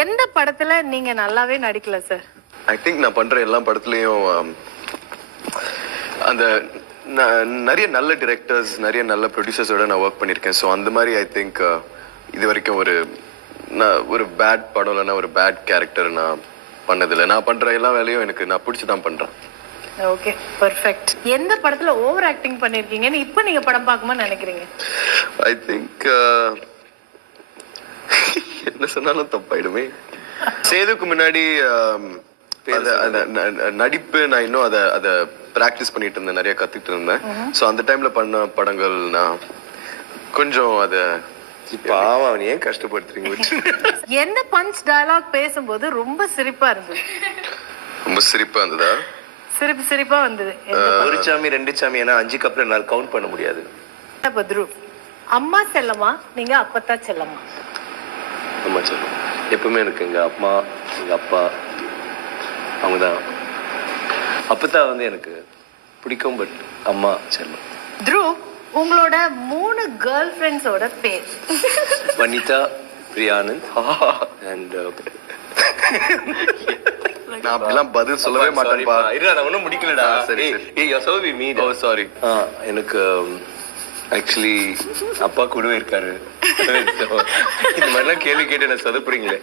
எந்த படத்துல நீங்க நல்லாவே நடிக்கல சார்? ஐ திங்க் நான் பண்ற எல்லா படத்துலயும் அந்த நிறைய நல்ல டிரெக்டர்ஸ் நிறைய நல்ல ப்ரொடியூசர்ஸோட நான் ஒர்க் பண்ணியிருக்கேன். ஸோ அந்த மாதிரி ஐ திங்க் இது வரைக்கும் ஒரு பேட் படம் இல்லைன்னா ஒரு பேட் கேரக்டர் நான் பண்ணதில்லை. நான் பண்ற எல்லா வேலையும் எனக்கு நான் பிடிச்சி தான் பண்றேன். Okay, perfect. எந்த படத்துல ஓவர் ஆக்டிங் பண்ணிருக்கீங்கன்னு இப்போ நீங்க படம் பார்க்கும்போது நினைக்கிறீங்க? ஐ திங்க் என்ன சொன்னாலும் தப்பாயிடுமே. சேதுக்கு முன்னாடி நடிப்பு நான் இன்னும் அதை பிராக்டிஸ் பண்ணிட்டு இருந்தேன், நிறைய கத்துக்கிட்டு இருந்தேன். ஸோ அந்த டைம்ல பண்ண படங்கள் நான் கொஞ்சம் அதை பாவம் அவன் ஏன் கஷ்டப்படுத்துறீங்க. எந்த பஞ்ச் டயலாக் பேசும்போது ரொம்ப சிரிப்பா இருந்தது? ரொம்ப சிரிப்பா இருந்ததா? சிரிப்பா வந்தது. ஒரு சாமி ரெண்டு சாமி ஏன்னா 5 கப்ல என்னால் கவுண்ட் பண்ண முடியாது. பத்ரு, அம்மா செல்லமா நீங்க அப்பத்தா செல்லமா? அம்மா செல்லம். எப்பவுமே எனக்கு எங்க அம்மா எங்க அப்பா அவங்க தான். அப்பதான் வந்து எனக்கு பிடிக்கும். பட் அம்மா செல்லம். த்ருவ், உங்களோட 3 கேர்ள் ஃப்ரெண்ட்ஸோட பேர்? வனிதா, பிரியானந்த் அண்ட் நான் அப்படிலாம் பதில் சொல்லவே மாட்டேன்ப்பா. நான் ஒன்றும் முடிக்கலடா. சரி சாரி. எனக்கு ஆக்சுவலி அப்பா கூடவே இருக்காரு. இந்த மாதிரிலாம் கேள்வி கேட்டு என்ன சொதப்புறீங்களே.